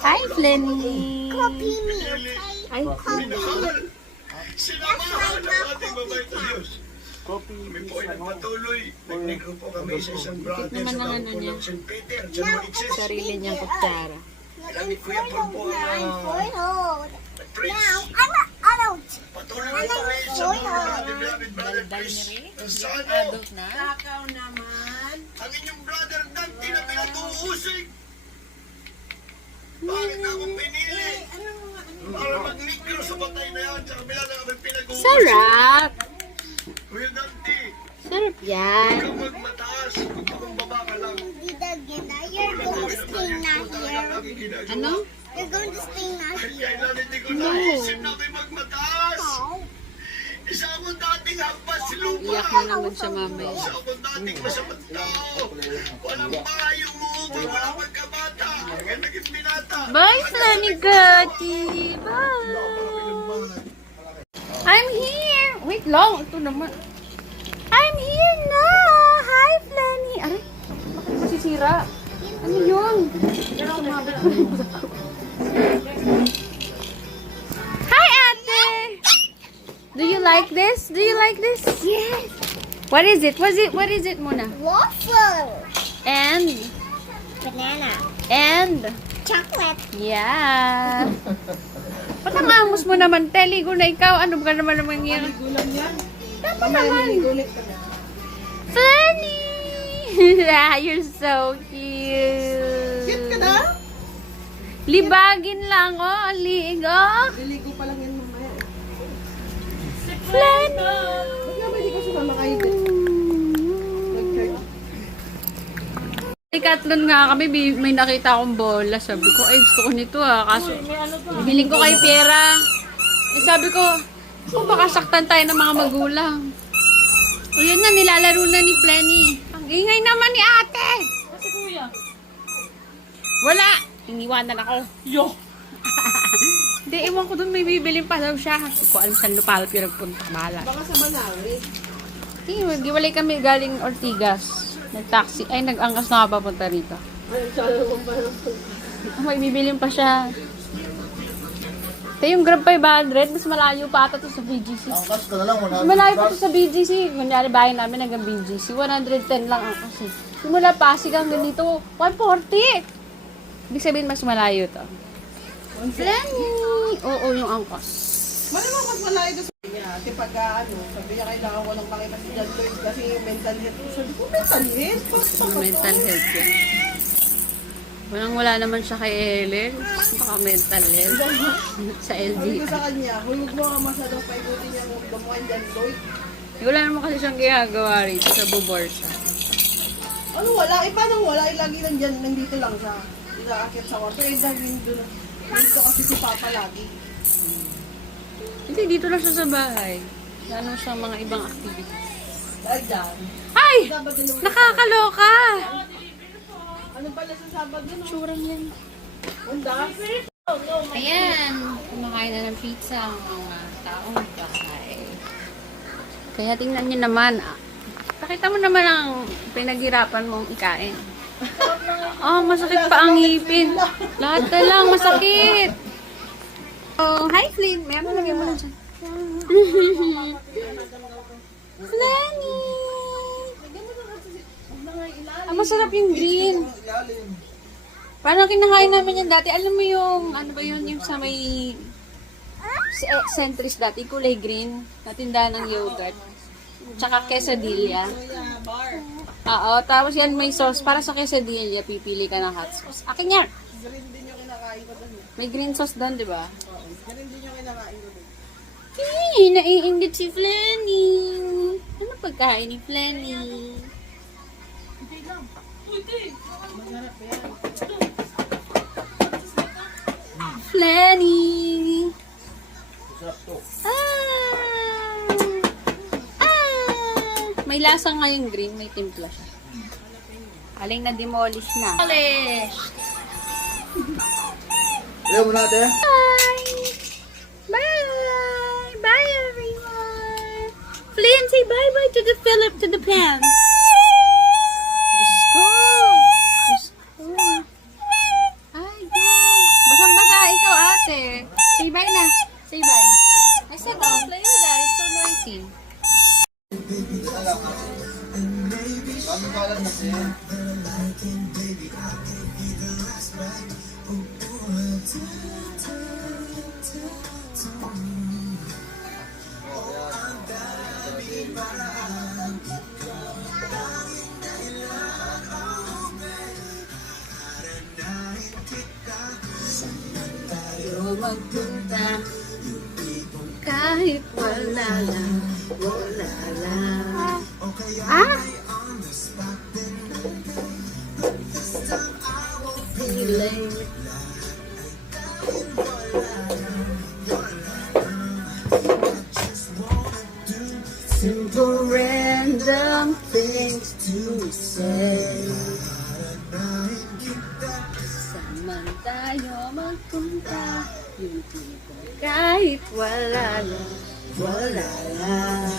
Hi, Flenny. Copy me, okay? Ay, Sinamahan ng ating babae na Diyos. Kami po ay nagpatuloy. Nagnegrupo kami sa isang brother naman sa ang taon ano po niya. ng St. Peter, January 6. sarili niyang kutsara. Kami kuya po nag-preach. Patuloy ito ngayon sa mga ating beloved brother Chris. Ang sana, Adult na. Kakaw naman. ang inyong brother Dante na pinatuusig. Bakit ako pinili? Para mag-micro sa patay na yan. Sa kabila na kami pinag-uusig. Sarap! Kuya Dante, Sarap huwag yan. kang magmataas. Huwag kang baba ka lang. You're going to stay not here. Ano? You're going to stay not here. Kailan hindi ko naisip na ako'y magmataas. Isa akong dating hampas lupa. Iyak na naman siya mamaya. Isa akong dating masamang tao. Walang payong muukol, walang magkabata. Kaya naging binata. Bye, Flenny Gatti! Bye! I'm here! Wait lang, ito naman. I'm here na! Hi, Flenny! Aray, bakit masisira? Ano yun? Sumabit ko rin sa ko. Hi, ate! Do you like this? Do you like this? Yes. What is it? What is it muna? Waffle. And, Banana. and, Chocolate. yeah. Ba't ang amos mo naman? Teligo na ikaw. Ano ka naman naman yan? Tama naman. Funny! Ah, you're so cute. Cute ka na? Libagin lang, oh. Ang liig, oh. Liligo pa lang yan mamaya. Funny! Ba't nga ba hindi ka sumama kayo din? Nag-church. Decathlon nga kami, may nakita akong bola. Sabi ko, ay gusto ko nito kaso, bibiling ko kay Piera. Eh sabi ko, kung baka saktan tayo ng mga magulang. O yun na, nilalaro na ni Flenny. Ang ingay naman ni ate. Kasi kuya. Wala. Iniwanan ako. Yo! Hindi, ewan ko dun may bibilin pa daw siya. Hindi ko alam saan lupalot yung nagpunta. Bahala. Baka sa Manawi. Giwalay kami galing Ortigas. Nag-taxi. Ay, nag-angkas na nga papunta rito. Ay, sana naman pa lang. May bibilin pa siya. Ito yung Grab 500, mas malayo pa ata to sa BGC. Angkas ka na lang, Mas malayo pa to sa BGC. Kunyari bahay namin hanggang BGC. 110 lang ang kasi. Simula Pasig hanggang dito, 140. Ibig sabihin mas malayo to. Flenny! Oo, yung angkos. Malamang mas malayo doon sa niya. Kasi pag sabi niya kailangan ko lang makita si John Lloyd kasi mental health. Sabi ko, mental health? Mental health yun. Wala naman siya kay Ellen. Baka mental health. Sa Sabi ko LD. sa kanya, huwag mo nga masyadong paikutin niya kung gamuhan John Lloyd. Wala naman kasi siyang ginagawa rito sa buborsa. Ano wala? Eh paano wala? Eh lagi nandyan, nandito lang siya. Inaakit sa kwarto. Eh dahil doon. Dito kasi si Papa lagi. Hindi, dito lang siya sa bahay. Lalo sa mga ibang activities. Dahil dyan. Ay! Sabado naman. Nakakaloka! Ano pala sa Sabado? No? Tsurang yan. Handa? Ayan, kumakain na ng pizza ang mga taong bahay. Kaya tingnan niyo naman, pakita mo naman ang pinaghirapan mong ikain. Oh, masakit pa ang ngipin. Lahat na lang, masakit. Oh, hi Flynn. May ako lagay mo lang dyan. Flenny! Ah, masarap yung green. Parang kinakain namin yan dati. Alam mo yung, ano ba yun, yung sa may Centris dati, kulay green, na tindahan ng yogurt. Tsaka quesadilla. Oo, tapos yan may sauce. Para sa quesadilla, pipili ka ng hot sauce. Akin yan! Green din yung kinakain ko doon. May green sauce doon, di ba? Green din yung kinakain ko doon. Naiingit si Flenny. Ano pagkain ni Flenny? Masarap yan. Flenny! May lasa nga yung green, may timpla siya. Aling na demolish na. Demolish! Ayaw mo natin? Bye! Bye! Bye everyone! Flynn, say bye-bye to the Philip, to the pants. Diyos ko! Diyos ko! Ay, God! Say bye. I said don't play with that. It's so noisy. Kami kalat kasi. Tayo magpunta kahit wala lang, wala lang. Ah! Feeling. Simple random things to say. Saan tayo magpunta? Yung tipo kahit wala lang, wala lang.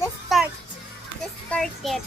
Let's start. Let's start it.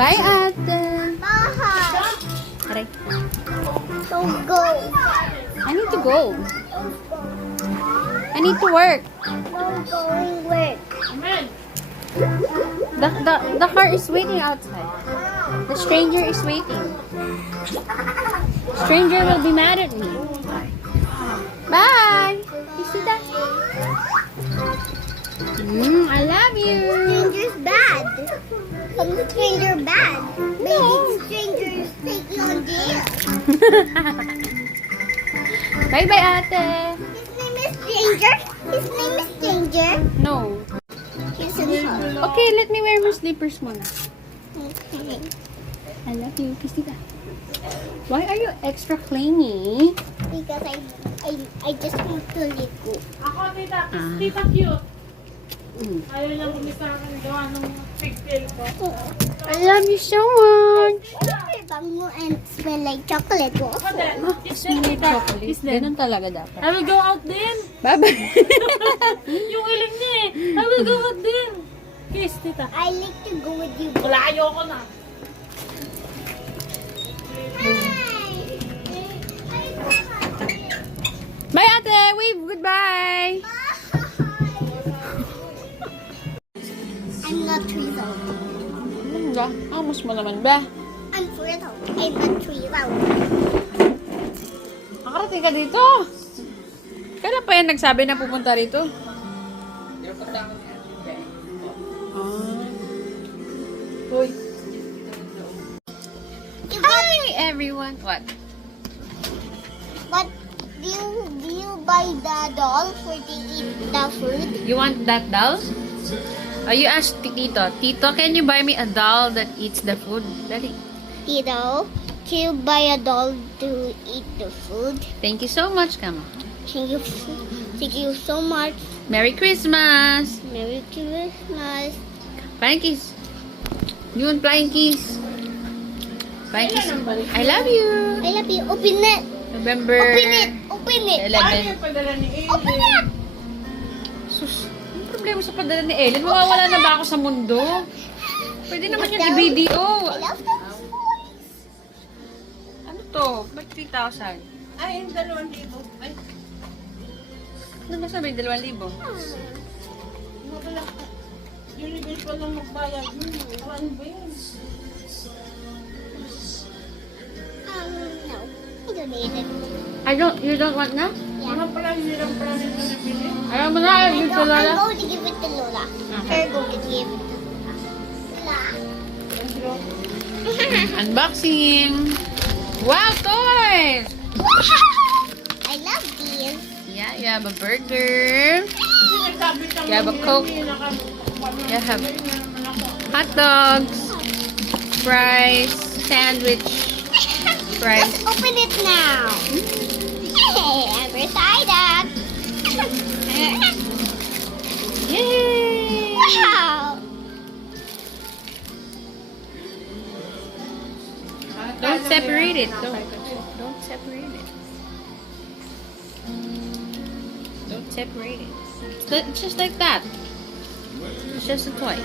Bye, ate. Bye. Aray. Don't go. I need to go. I need to work. Don't go and work. The car is waiting outside. The stranger is waiting. Stranger will be mad at me. Bye. You see that? I love you. Stranger's bad. Some stranger bad. Maybe the stranger is taking on the air. Bye bye, ate. His name is Stranger. His name is Stranger. No. He's in house. Okay, let me wear my slippers muna. Okay. I love you. Kiss tita. Why are you extra clingy? Because I just want to lick you. Ako, tita cute. Mm. Ayaw lang umisa ang gawa ng pigtail ko. I love you so much. Bango and smell like chocolate. Ako din. Kiss Sweet din, tita. chocolate. Kiss din. Ganun talaga dapat. I will go out din. Bye-bye. Yung iling niya eh. I will go out din. Kiss, tita. I like to go with you. Wala, ayoko na. Bye, ate. Wave goodbye. I'm not 3 years old. Ba? Amos mo naman ba? I'm 4 years old. I'm not 3 years old. Nakarating ka dito. Kailan pa yan nagsabi na pupunta rito? Hoy. Hi, everyone. What? But do you buy the doll for to eat the food? You want that doll? You asked Tito. Tito, can you buy me a doll that eats the food? Dali. Tito, can you buy a doll to eat the food? Thank you so much, Kama. Thank you so much. Merry Christmas. Merry Christmas. Flying kiss. You want flying kiss? Flying kiss. I love you. I love you. Open it. November Open it. Open it. 11. Padala ni Aiden. Open it. Sus, anong problema sa padala ni Ellen? Mawawala na ba ako sa mundo? Pwede naman yung i-video. I love the toys. Ano to? Ba't 3,000? Ay, yung 2,000. Ay, Ano ba sabi? 2,000? wala. Universe pa lang magbayad. Ano ba yun? No. I don't need it. You don't want na? Mga pala, hirang pala nito na pili. Ayaw mo na, yung sa I'm Lola. going to give it to Lola. You're going to give it to Lola. Unboxing. Wow, toys! I love these. Yeah, you have a burger. You have a Coke. You have hot dogs. Fries. Sandwich. Fries. Let's open it now. Hey, I'm excited. Yay! Wow. Don't separate it. Don't separate it. Don't separate it. It's just like that. It's just a toy.